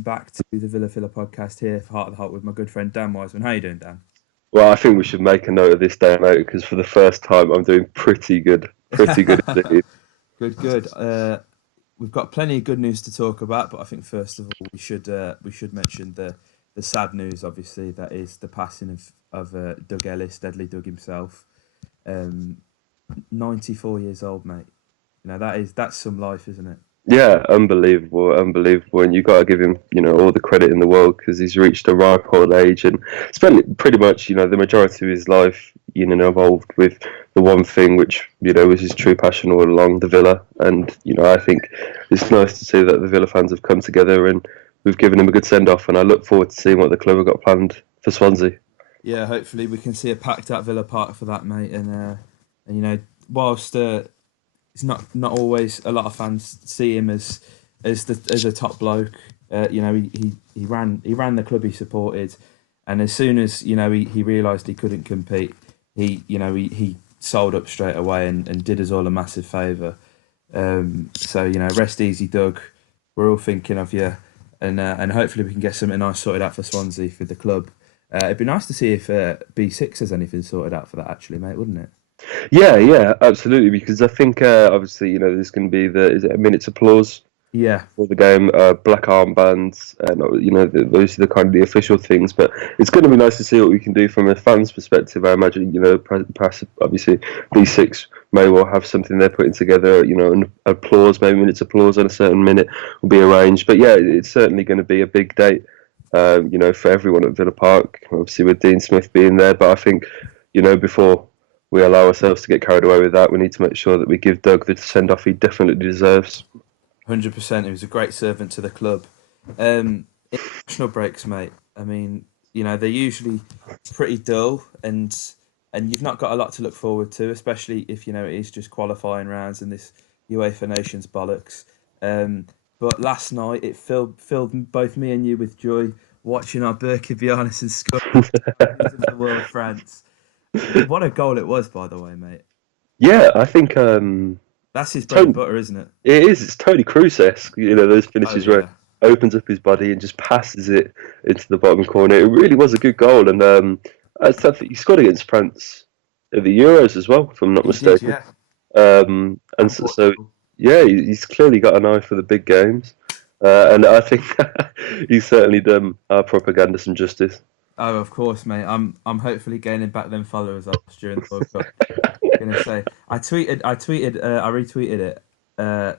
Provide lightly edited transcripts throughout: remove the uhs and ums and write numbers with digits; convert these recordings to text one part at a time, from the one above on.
welcome back to the Villa Filler podcast here for Heart of the Holte with my good friend Dan Wiseman. How you doing, Dan? Well, I think we should make a note of this day, mate, because for the first time I'm doing pretty good. Pretty good indeed. Good. We've got plenty of good news to talk about, but I think first of all we should mention the sad news. Obviously, that is the passing of Doug Ellis, Deadly Doug himself. 94 years old, mate. You know that's some life, isn't it? Yeah, unbelievable. And you've got to give him, all the credit in the world because he's reached a ripe old age and spent pretty much, the majority of his life, involved with the one thing which, was his true passion all along, the Villa. And, I think it's nice to see that the Villa fans have come together and we've given him a good send-off. And I look forward to seeing what the club have got planned for Swansea. Yeah, hopefully we can see a packed out Villa Park for that, mate. And whilst it's not always a lot of fans see him as a top bloke. He ran the club he supported, and as soon as he realised he couldn't compete, he sold up straight away and did us all a massive favour. So rest easy, Doug. We're all thinking of you, and hopefully we can get something nice sorted out for Swansea for the club. It'd be nice to see if B6 has anything sorted out for that, actually, mate, wouldn't it? Yeah, absolutely. Because I think obviously, there's going to be is it a minute's applause Yeah, for the game, black armbands, and those are the kind of the official things. But it's going to be nice to see what we can do from a fan's perspective. I imagine, perhaps obviously B6 may well have something they're putting together. An applause, maybe minute's applause on a certain minute will be arranged. But yeah, it's certainly going to be a big date. For everyone at Villa Park. Obviously, with Dean Smith being there, but I think, before we allow ourselves to get carried away with that, we need to make sure that we give Doug the send-off he definitely deserves. 100%. He was a great servant to the club. International breaks, mate. I mean, they're usually pretty dull, and you've not got a lot to look forward to, especially if it is just qualifying rounds and this UEFA Nations bollocks. But last night it filled both me and you with joy watching our Birkir Bjarnason score in the World France. What a goal it was, by the way, mate. Yeah, I think That's his bread and butter, isn't it? it is. It's Tony Kroos-esque, those finishes Oh where yeah, he opens up his body and just passes it into the bottom corner. It really was a good goal, and I think he scored against France at the Euros as well, if I'm not he did. mistaken. Yeah, And and so Portugal. yeah, he's clearly got an eye for the big games, and I think he's certainly done our propaganda some justice. Oh, of course, mate. I'm hopefully gaining back them followers up during the World Cup. Gonna say I retweeted it,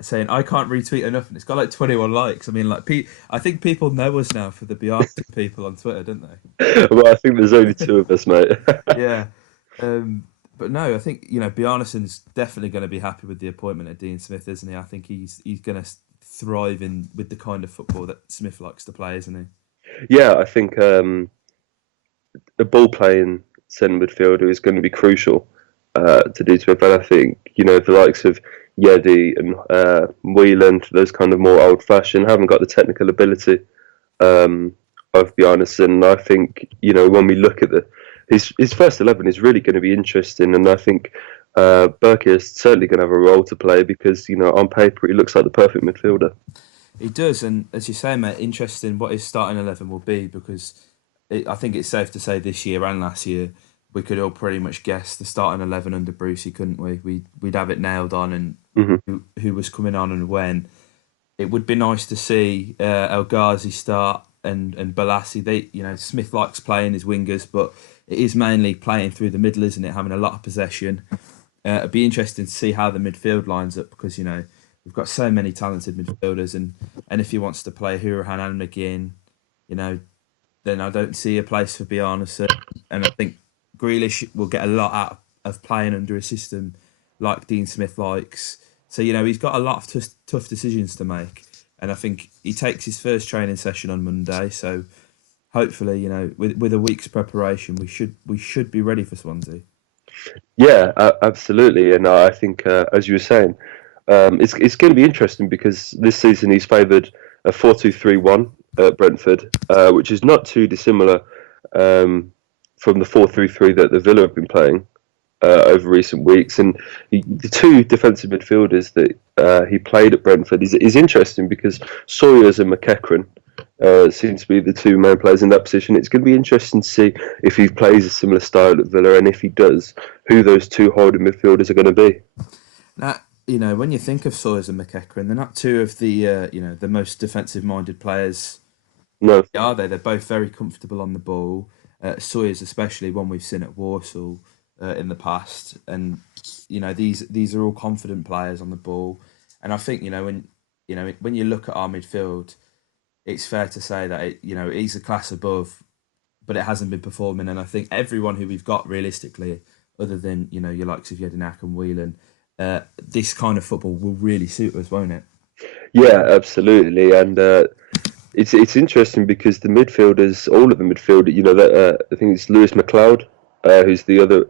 saying I can't retweet enough, and it's got like 21 likes. I mean, like, I think people know us now for the Beyonce people on Twitter, don't Well, I think there's only two of us, mate. they? Yeah. But no, I think Bjarnason's definitely going to be happy with the appointment of Dean Smith, isn't he? I think he's going to thrive in with the kind of football that Smith likes to play, isn't he? Yeah, I think a ball playing centre midfielder is going to be crucial to do to it. But I think the likes of Yedi and Whelan, those kind of more old fashioned, haven't got the technical ability of Bjarnason. I think when we look at his first 11 is really going to be interesting, and I think Birkir is certainly going to have a role to play because on paper he looks like the perfect midfielder. He does, and as you say, mate, interesting what his starting 11 will be because I think it's safe to say this year and last year we could all pretty much guess the starting 11 under Brucey, couldn't we? We'd have it nailed on and who was coming on and when. It would be nice to see El Ghazi start and Balassi. Smith likes playing his wingers, but it is mainly playing through the middle, isn't it? Having a lot of possession. It'd be interesting to see how the midfield lines up because we've got so many talented midfielders, and if he wants to play Hurahan and McGinn, then I don't see a place for Bjarnason. And I think Grealish will get a lot out of playing under a system like Dean Smith likes. So he's got a lot of tough decisions to make, and I think he takes his first training session on Monday. So hopefully, with a week's preparation, we should be ready for Swansea. Yeah, absolutely. And I think, as you were saying, it's going to be interesting because this season he's favoured a 4-2-3-1 at Brentford, which is not too dissimilar from the 4-3-3 that the Villa have been playing over recent weeks. And the two defensive midfielders that he played at Brentford is interesting because Sawyers and McEachran seem to be the two main players in that position. It's going to be interesting to see if he plays a similar style at Villa, and if he does, who those two holding midfielders are going to be. Now, when you think of Sawyers and McEachran, they're not two of the the most defensive-minded players, No, are they? They're both very comfortable on the ball. Sawyers, especially one we've seen at Warsaw in the past, and these are all confident players on the ball. And I think when you look at our midfield, it's fair to say that he's a class above, but it hasn't been performing. And I think everyone who we've got realistically, other than your likes of Jedinak and Whelan, this kind of football will really suit us, won't it? yeah, absolutely, and it's interesting because the midfielders, all of the midfielders, that I think it's Lewis McLeod, who's the other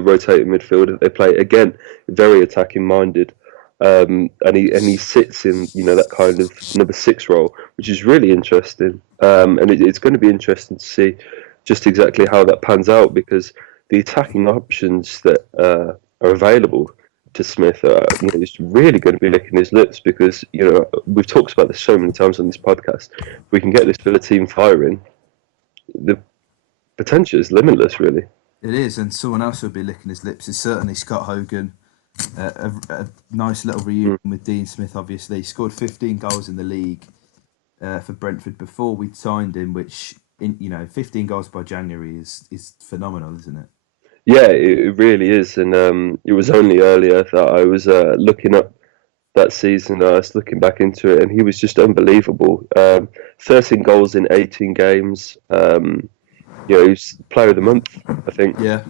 rotating midfielder. They play again very attacking minded, and he sits in that kind of number 6 role, which is really interesting. And it's going to be interesting to see just exactly how that pans out because the attacking options that are available to Smith, is really going to be licking his lips because we've talked about this so many times on this podcast. If we can get this Villa team firing, the potential is limitless, really. It is, and someone else who'll be licking his lips is certainly Scott Hogan. A nice little reunion with Dean Smith. Obviously, he scored 15 goals in the league for Brentford before we signed him, which 15 goals by January is phenomenal, isn't it? Yeah, it really is, and it was only earlier that I was looking up that season. I was looking back into it, and he was just unbelievable. 13 goals in 18 games. He was Player of the Month, I think, Yeah,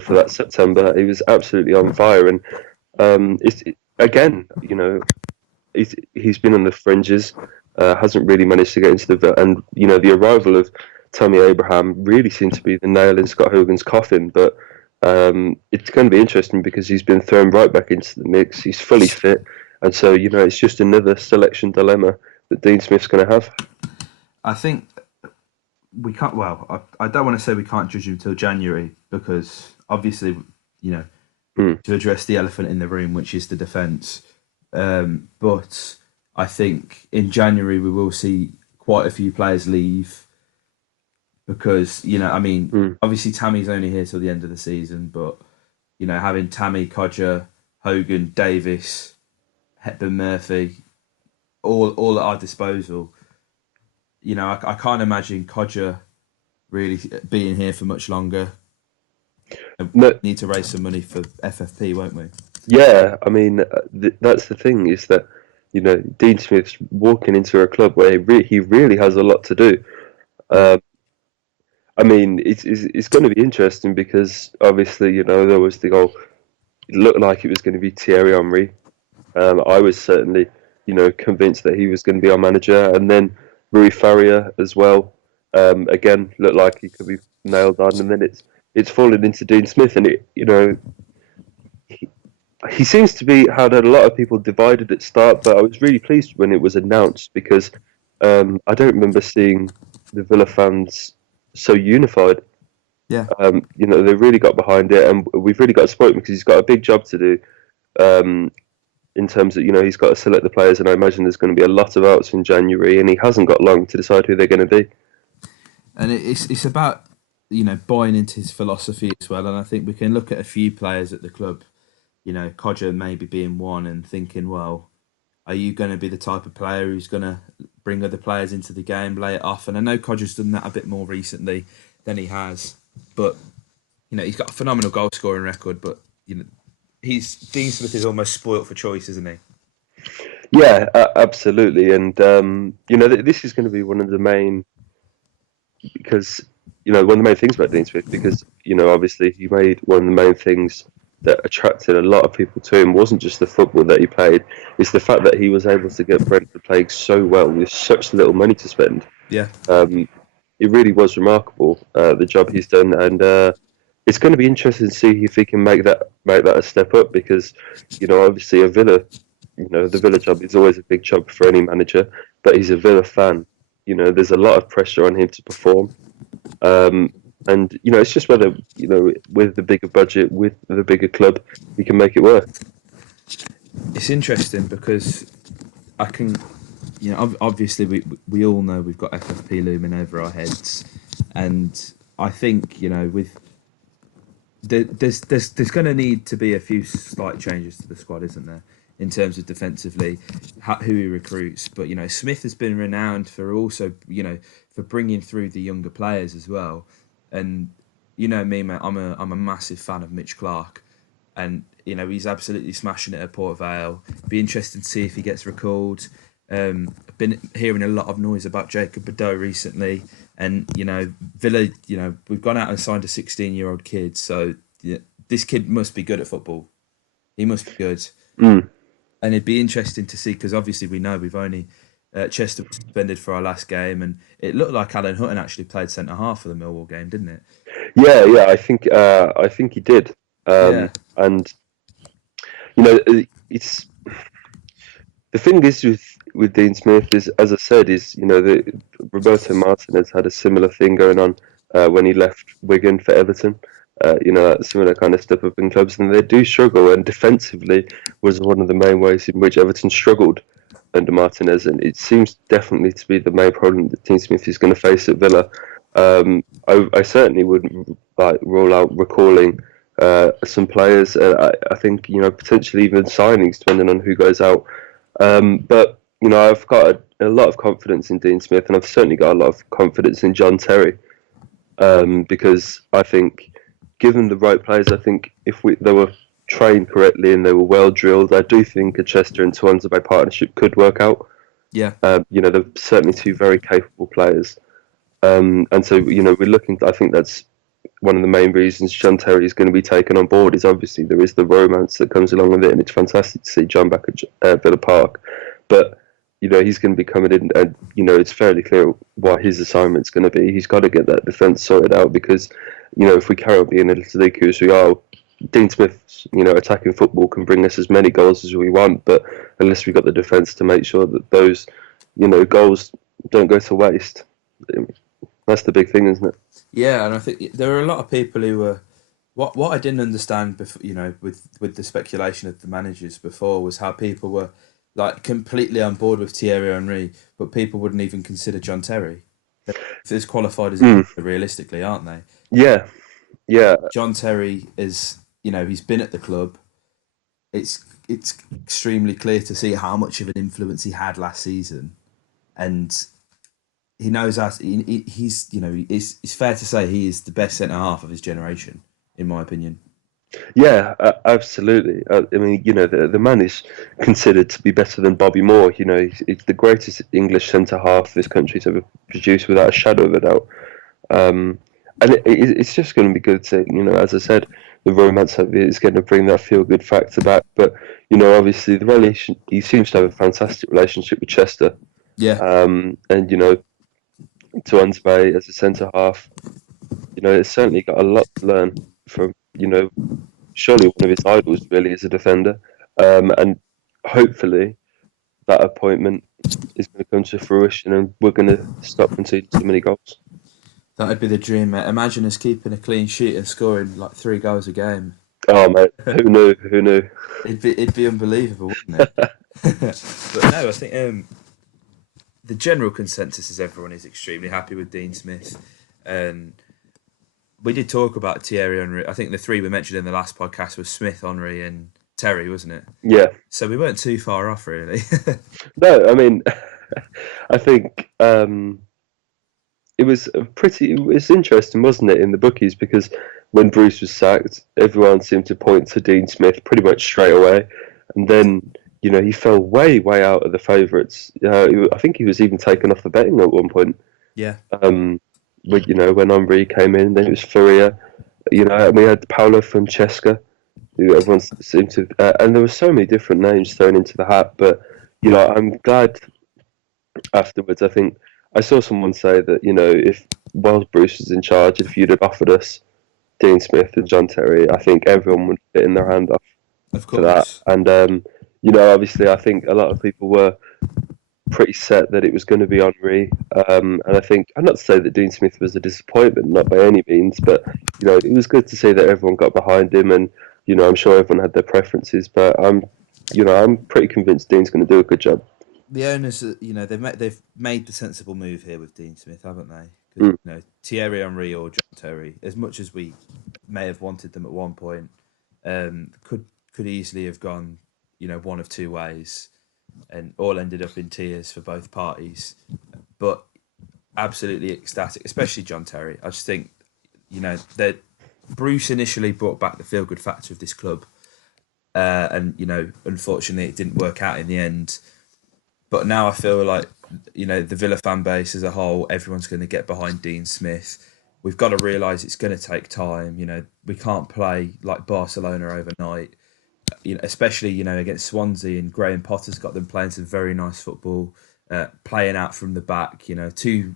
for that September. He was absolutely on fire, and again, he's been on the fringes, hasn't really managed to get into and the arrival of Tammy Abraham really seemed to be the nail in Scott Hogan's coffin. But it's going to be interesting because he's been thrown right back into the mix. He's fully fit, and so it's just another selection dilemma that Dean Smith's going to have. I think we can't. Well, I don't want to say we can't judge him till January because obviously, to address the elephant in the room, which is the defence. But I think in January we will see quite a few players leave because obviously Tammy's only here till the end of the season, but having Tammy, Codger, Hogan, Davis, Hepburn, Murphy, all at our disposal. I can't imagine Codger really being here for much longer. No, Need to raise some money for FFP, won't we? yeah, I mean that's the thing is that Dean Smith's walking into a club where he really has a lot to do. Um, I mean, it's going to be interesting because obviously there was the goal. It looked like it was going to be Thierry Henry. I was certainly convinced that he was going to be our manager, and then Rui Faria as well. Again, looked like he could be nailed on, and then it's fallen into Dean Smith, and he seems to be had a lot of people divided at start, but I was really pleased when it was announced because I don't remember seeing the Villa fans so unified. Yeah. They really got behind it, and we've really got to support him because he's got a big job to do. In terms of he's got to select the players, and I imagine there's going to be a lot of outs in January, and he hasn't got long to decide who they're going to be. And it's about buying into his philosophy as well. And I think we can look at a few players at the club, Codger maybe being one, and thinking, well, are you going to be the type of player who's going to bring other players into the game, lay it off? And I know Codger's done that a bit more recently than he has, but he's got a phenomenal goal scoring record. But Dean Smith is almost spoilt for choice, isn't he? Yeah, absolutely, and this is going to be one of the main because one of the main things about Dean Smith because obviously he made one of the main things that attracted a lot of people to him wasn't just the football that he played, it's the fact that he was able to get Brentford playing so well with such little money to spend. Yeah. It really was remarkable the job he's done, and it's going to be interesting to see if he can make that a step up because obviously a Villa, the Villa job is always a big job for any manager, but he's a Villa fan. There's a lot of pressure on him to perform. And it's just whether with the bigger budget, with the bigger club, he can make it work. It's interesting because I can Obviously we all know we've got FFP looming over our heads, and I think with there's going to need to be a few slight changes to the squad, isn't there, in terms of defensively, who he recruits. But Smith has been renowned for also for bringing through the younger players as well. And me, mate, I'm a massive fan of Mitch Clark, and he's absolutely smashing it at Port Vale. Be interesting to see if he gets recalled. I've been hearing a lot of noise about Jacob Badeau recently, and Villa. We've gone out and signed a 16-year-old kid, so this kid must be good at football. He must be good, and it'd be interesting to see because obviously we know we've only Chester was suspended for our last game, and it looked like Alan Hutton actually played centre half for the Millwall game, didn't it? Yeah. I think he did. Yeah, And it's the thing is with Dean Smith is, as I said, is that Roberto Martinez had a similar thing going on when he left Wigan for Everton. That similar kind of step up in clubs, and they do struggle. And defensively was one of the main ways in which Everton struggled under Martinez, and it seems definitely to be the main problem that Dean Smith is going to face at Villa. I certainly wouldn't rule out recalling some players. I think potentially even signings, depending on who goes out. But I've got a lot of confidence in Dean Smith, and I've certainly got a lot of confidence in John Terry, because I think, given the right players, I think if they were trained correctly and they were well drilled, I do think a Chester and Swansea partnership could work out. yeah, They're certainly two very capable players, and so we're looking. I think that's one of the main reasons John Terry is going to be taken on board. Is obviously there is the romance that comes along with it, and it's fantastic to see John back at Villa Park. But he's going to be coming in, and it's fairly clear what his assignment's going to be. He's got to get that defence sorted out because if we carry on being as leaky as we are, Dean Smith's attacking football can bring us as many goals as we want, but unless we've got the defence to make sure that those goals don't go to waste, that's the big thing, isn't it? yeah. And I think there are a lot of people who were what I didn't understand before, with the speculation of the managers before was how people were like completely on board with Thierry Henry, but people wouldn't even consider John Terry. They're as qualified as realistically, aren't they? Yeah, yeah, John Terry is, he's been at the club. It's extremely clear to see how much of an influence he had last season, and he knows us. He's it's fair to say he is the best centre half of his generation, in my opinion. yeah, absolutely. I mean, the man is considered to be better than Bobby Moore. He's the greatest English centre half this country's ever produced, without a shadow of a doubt. And it's just going to be good to, as I said, the romance of it is going to bring that feel-good factor back. But, obviously he seems to have a fantastic relationship with Chester. Yeah, And, Tuanzebe Bay as a centre-half, it's certainly got a lot to learn from, surely one of his idols really as a defender. And hopefully that appointment is going to come to fruition and we're going to stop conceding so many goals. that'd be the dream, mate. Imagine us keeping a clean sheet and scoring like 3 goals a game. Oh, mate, who knew? Who knew? It'd be unbelievable, wouldn't it? But no, I think the general consensus is everyone is extremely happy with Dean Smith. And we did talk about Thierry Henry. I think the three we mentioned in the last podcast was Smith, Henry, and Terry, wasn't it? Yeah. So we weren't too far off, really. No, I mean, I think it was interesting, wasn't it, in the bookies, because when Bruce was sacked, everyone seemed to point to Dean Smith pretty much straight away, and then he fell way out of the favourites. I think he was even taken off the betting at one point. Yeah. When Henry came in, then it was Furia. And we had Paolo Francesca, who everyone seemed to, and there were so many different names thrown into the hat. But I'm glad afterwards. I think I saw someone say that if whilst Bruce was in charge, if you'd have offered us Dean Smith and John Terry, I think everyone would fit in their hand off Of for that. course. And obviously, I think a lot of people were pretty set that it was going to be Henry. And I think, I'm not to say that Dean Smith was a disappointment, not by any means, but it was good to see that everyone got behind him, and I'm sure everyone had their preferences, but I'm pretty convinced Dean's going to do a good job. the owners, they've made the sensible move here with Dean Smith, haven't they? Because Mm. Thierry Henry or John Terry, as much as we may have wanted them at one point, could easily have gone, one of two ways, and all ended up in tears for both parties. But absolutely ecstatic, especially John Terry. I just think, that Bruce initially brought back the feel good factor of this club, and unfortunately, it didn't work out in the end. But now I feel like, the Villa fan base as a whole, everyone's going to get behind Dean Smith. We've got to realise it's going to take time. We can't play like Barcelona overnight. Especially against Swansea, and Graham Potter's got them playing some very nice football, playing out from the back. Two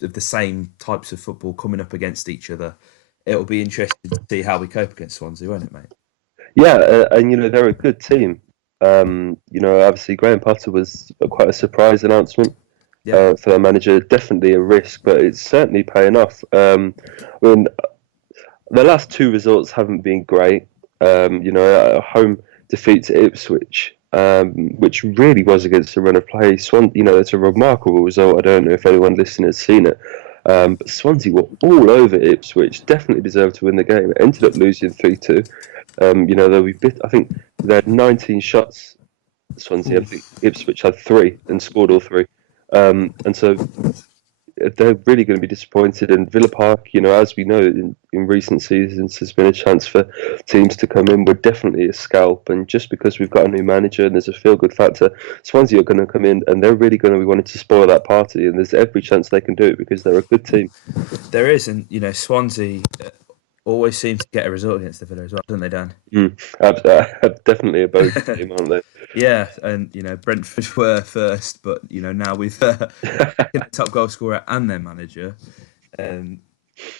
of the same types of football coming up against each other. It'll be interesting to see how we cope against Swansea, won't it, mate? Yeah, and they're a good team. Obviously Graham Potter was quite a surprise announcement Yeah. for their manager. Definitely a risk, but it's certainly paying off. I mean, the last two results haven't been great. A home defeat to Ipswich, which really was against the run of play. It's a remarkable result. I don't know if anyone listening has seen it. But Swansea were all over Ipswich. Definitely deserved to win the game. Ended up losing 3-2. I think they had 19 shots. Swansea, I think Ipswich had 3 and scored all 3. And so they're really going to be disappointed. And Villa Park, as we know in recent seasons, has been a chance for teams to come in. We're definitely a scalp. And just because we've got a new manager and there's a feel-good factor, Swansea are going to come in and they're really going to be wanting to spoil that party. And there's every chance they can do it because they're a good team. There is, and Swansea always seem to get a result against the Villa as well, don't they, Dan? Definitely a bogey team, aren't they? Yeah, and Brentford were first, but now with the top goal scorer and their manager,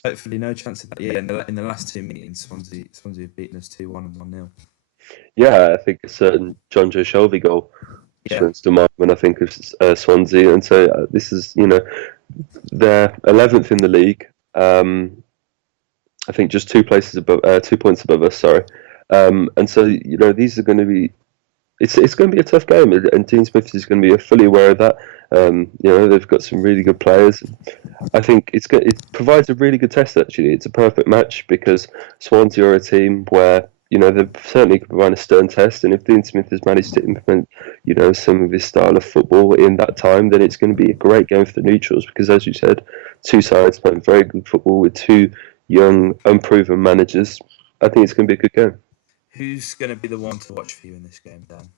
hopefully no chance of that. Yeah, in the last two meetings, Swansea have beaten us 2-1 and 1-0. Yeah, I think a certain John Joe Shelby goal springs to mind when I think of Swansea, and so this is they're 11th in the league. I think just 2 places above, 2 points above us. Sorry, and so these are going to be. It's going to be a tough game, and Dean Smith is going to be fully aware of that. They've got some really good players. I think it provides a really good test. Actually, it's a perfect match because Swansea are a team where they certainly could provide a stern test, and if Dean Smith has managed to implement some of his style of football in that time, then it's going to be a great game for the neutrals because, as you said, two sides playing very good football with two young, unproven managers. I think it's going to be a good game. Who's going to be the one to watch for you in this game, Dan?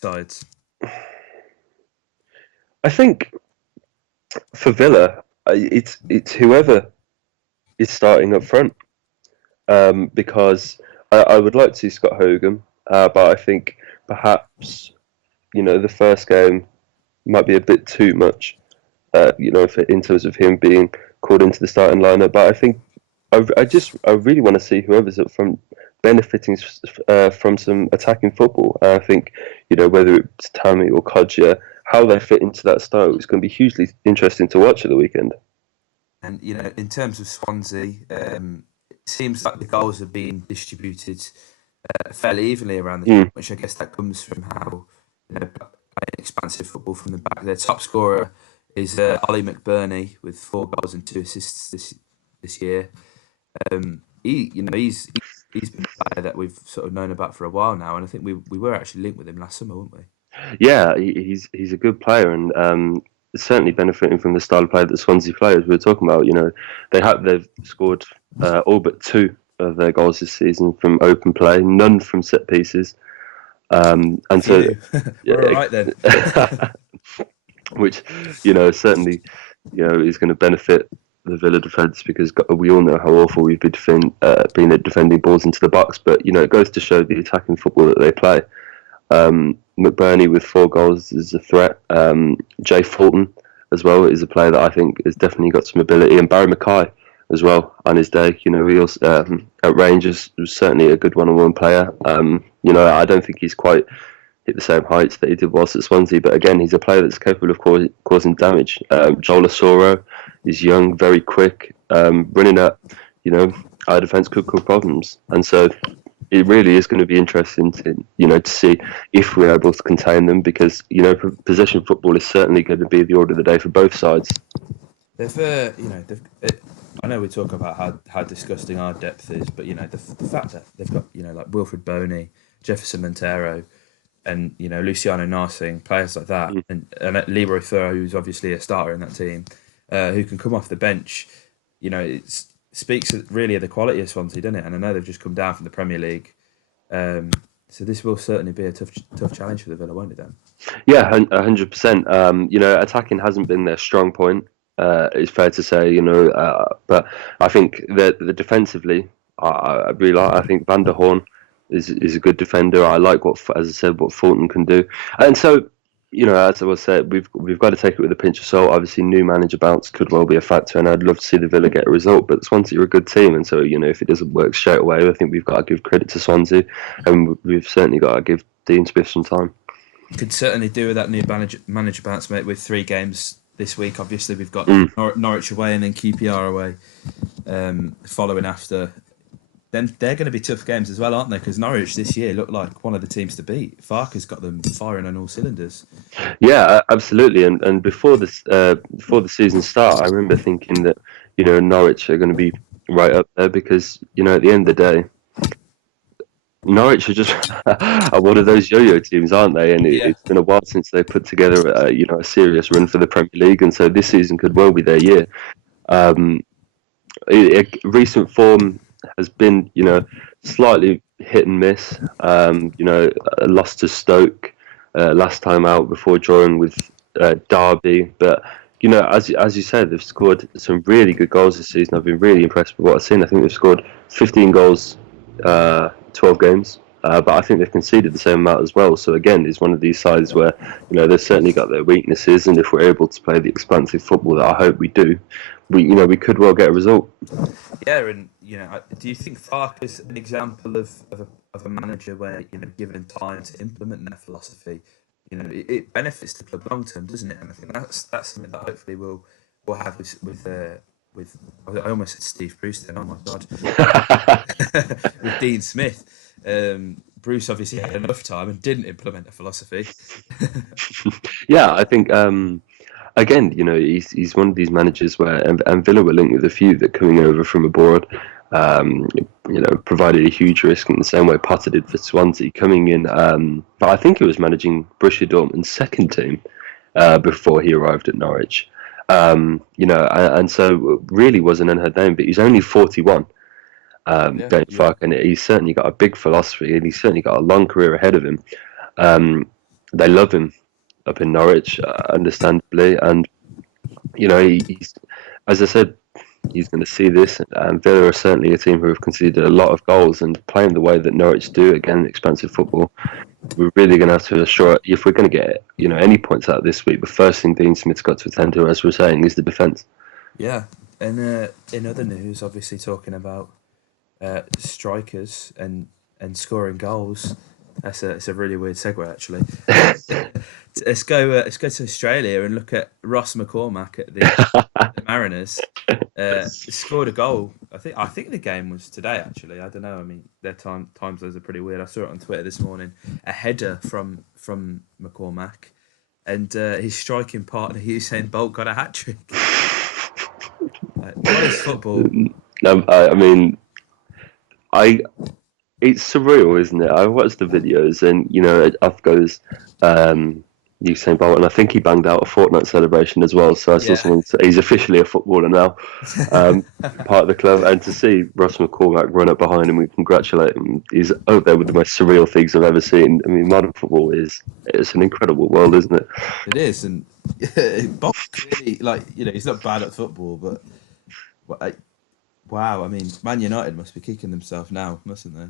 Sides. I think for Villa, it's whoever is starting up front, because I would like to see Scott Hogan, but I think perhaps the first game might be a bit too much, in terms of him being called into the starting lineup. But I think I really want to see whoever's up front benefiting from some attacking football. I think whether it's Tammy or Kodja, how they fit into that style is going to be hugely interesting to watch at the weekend. And in terms of Swansea, it seems like the goals are being distributed fairly evenly around the team, which I guess that comes from how playing expansive football from the back. Their top scorer is Ollie McBurney with 4 goals and 2 assists this year. He's been a player that we've sort of known about for a while now, and I think we were actually linked with him last summer, weren't we? Yeah, he's a good player, and certainly benefiting from the style of play that Swansea players we were talking about. They've scored all but 2 of their goals this season from open play, none from set pieces, and so we're all right then. Which certainly is going to benefit the Villa defence because we all know how awful we've been at defending balls into the box. But it goes to show the attacking football that they play. McBurney with 4 goals is a threat. Jay Fulton as well is a player that I think has definitely got some ability, and Barry Mackay as well on his day. He also at Rangers was certainly a good one-on-one player. I don't think he's quite hit the same heights that he did whilst at Swansea, but again, he's a player that's capable of causing damage. Joel Asoro is young, very quick, running at our defence could cause problems, and so it really is going to be interesting to see if we're able to contain them, because possession football is certainly going to be the order of the day for both sides. They've, I know we talk about how disgusting our depth is, but the fact that they've got like Wilfred Boney, Jefferson Montero, and Luciano Narsing, players like that, Mm. and Leroy Thoreau, who's obviously a starter in that team, who can come off the bench. It speaks really of the quality of Swansea, doesn't it? And I know they've just come down from the Premier League, so this will certainly be a tough challenge for the Villa, won't it? Then. Yeah, 100%. Attacking hasn't been their strong point. It's fair to say, but I think that the defensively, I really like. I think Van der Horn is a good defender. I like as I said, what Fulton can do, and so as I was said, we've got to take it with a pinch of salt. Obviously, new manager bounce could well be a factor, and I'd love to see the Villa get a result. But Swansea are a good team, and so if it doesn't work straight away, I think we've got to give credit to Swansea, and we've certainly got to give Dean Smith some time. Could certainly do with that new manager bounce, mate. With 3 games this week, obviously we've got Norwich away and then QPR away, following after. Then they're going to be tough games as well, aren't they? Because Norwich this year look like one of the teams to beat. Farke's got them firing on all cylinders. Yeah, absolutely. And before the season start, I remember thinking that Norwich are going to be right up there, because at the end of the day, Norwich are just are one of those yo-yo teams, aren't they? And Yeah, it's been a while since they put together a serious run for the Premier League, and so this season could well be their year. Um, Recent form has been slightly hit and miss. A loss to Stoke last time out before drawing with Derby, but as you said, they've scored some really good goals this season. I've been really impressed with what I've seen. I think they've scored 15 goals, 12 games. But I think they've conceded the same amount as well. So again, it's one of these sides where they've certainly got their weaknesses, and if we're able to play the expansive football that I hope we do, we could well get a result. yeah, and do you think Farke is an example of a manager where given time to implement their philosophy, it benefits the club long term, doesn't it? And I think that's something that hopefully we'll have with I almost said Steve Bruce then. Oh my god, with Dean Smith. Bruce obviously had enough time and didn't implement a philosophy. Yeah, I think again, he's one of these managers where, and Villa were linked with a few that coming over from abroad, provided a huge risk in the same way Potter did for Swansea coming in. But I think he was managing Borussia Dortmund's second team before he arrived at Norwich. And so really was an unheard name, but he's only 41. Going Farke, and he's certainly got a big philosophy, and he's certainly got a long career ahead of him. They love him up in Norwich, understandably, and he's, as I said, he's going to see this. And Villa are certainly a team who have conceded a lot of goals, and playing the way that Norwich do, again, expansive football. We're really going to have to assure, if we're going to get any points out this week, the first thing Dean Smith's got to attend to, as we're saying, is the defence. Yeah, and in other news, obviously talking about strikers and scoring goals. It's a really weird segue, actually. Let's go to Australia and look at Ross McCormack at the Mariners. Scored a goal. I think the game was today. Actually, I don't know. I mean, their time zones are pretty weird. I saw it on Twitter this morning. A header from McCormack, and his striking partner Usain Bolt got a hat trick. What is football? No, it's surreal, isn't it? I watched the videos, and off goes Usain Bolt, and I think he banged out a fortnight celebration as well. So I saw someone say he's officially a footballer now, part of the club. And to see Ross McCormack run up behind him and congratulate him, he's out there with the most surreal things I've ever seen. I mean, modern football it's an incredible world, isn't it? It is, and Bolt really he's not bad at football, but. Wow, I mean, Man United must be kicking themselves now, mustn't they?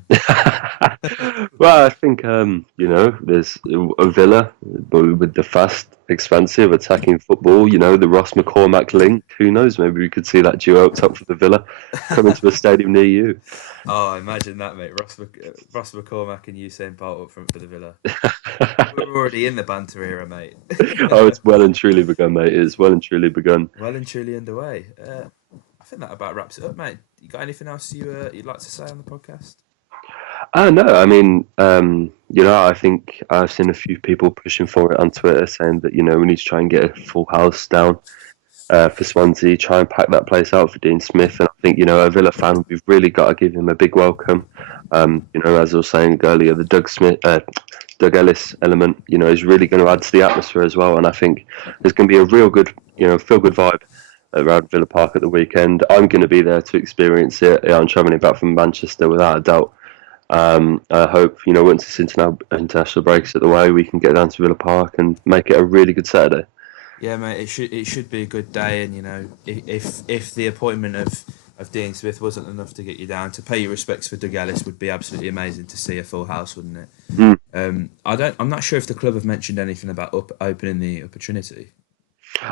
Well, I think there's a Villa with the fast, expansive, attacking football. The Ross McCormack link. Who knows? Maybe we could see that duo up top for the Villa coming to a stadium near you. Oh, imagine that, mate! Ross McCormack and Usain Bolt up front for the Villa. We're already in the banter era, mate. Oh, it's well and truly begun, mate. It's well and truly begun. Well and truly underway. I think that about wraps it up, mate. You got anything else you'd like to say on the podcast? No, I mean, I think I've seen a few people pushing for it on Twitter, saying that we need to try and get a full house down for Swansea, try and pack that place out for Dean Smith. And I think, a Villa fan, we've really got to give him a big welcome. As I was saying earlier, the Doug Ellis element, is really going to add to the atmosphere as well. And I think there's going to be a real good, feel good vibe around Villa Park at the weekend. I'm going to be there to experience it. Yeah, I'm travelling back from Manchester without a doubt. I hope, once this international breaks at the way, we can get down to Villa Park and make it a really good Saturday. Yeah, mate, it should be a good day, and if the appointment of Dean Smith wasn't enough to get you down, to pay your respects for Doug Ellis would be absolutely amazing to see a full house, wouldn't it? I'm not sure if the club have mentioned anything about opening the Upper Trinity.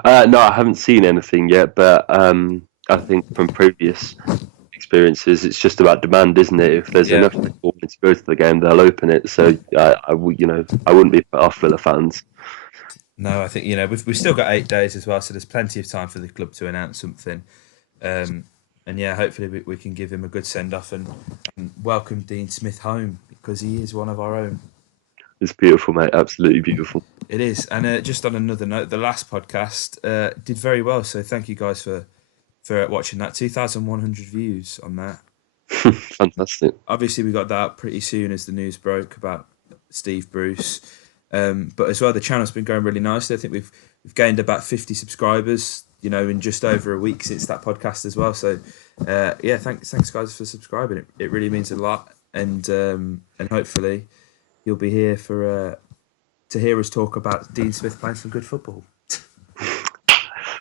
No, I haven't seen anything yet, but I think from previous experiences, it's just about demand, isn't it? If there's enough people to go to the game, they'll open it. So I wouldn't be put off Villa fans. No, I think we've still got 8 days as well, so there's plenty of time for the club to announce something. And yeah, hopefully we can give him a good send off and welcome Dean Smith home, because he is one of our own. It's beautiful, mate. Absolutely beautiful. It is. And just on another note, the last podcast did very well. So thank you guys for watching that. 2,100 views on that. Fantastic. Obviously, we got that out pretty soon as the news broke about Steve Bruce. But as well, the channel's been going really nicely. I think we've gained about 50 subscribers, in just over a week since that podcast as well. So thanks guys for subscribing. It really means a lot, and hopefully you'll be here to hear us talk about Dean Smith playing some good football.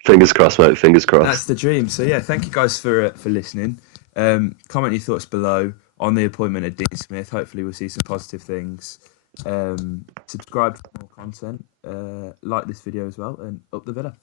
Fingers crossed, mate. Fingers crossed. That's the dream. So yeah, thank you guys for listening. Comment your thoughts below on the appointment of Dean Smith. Hopefully we'll see some positive things. Subscribe for more content. Like this video as well, and up the Villa.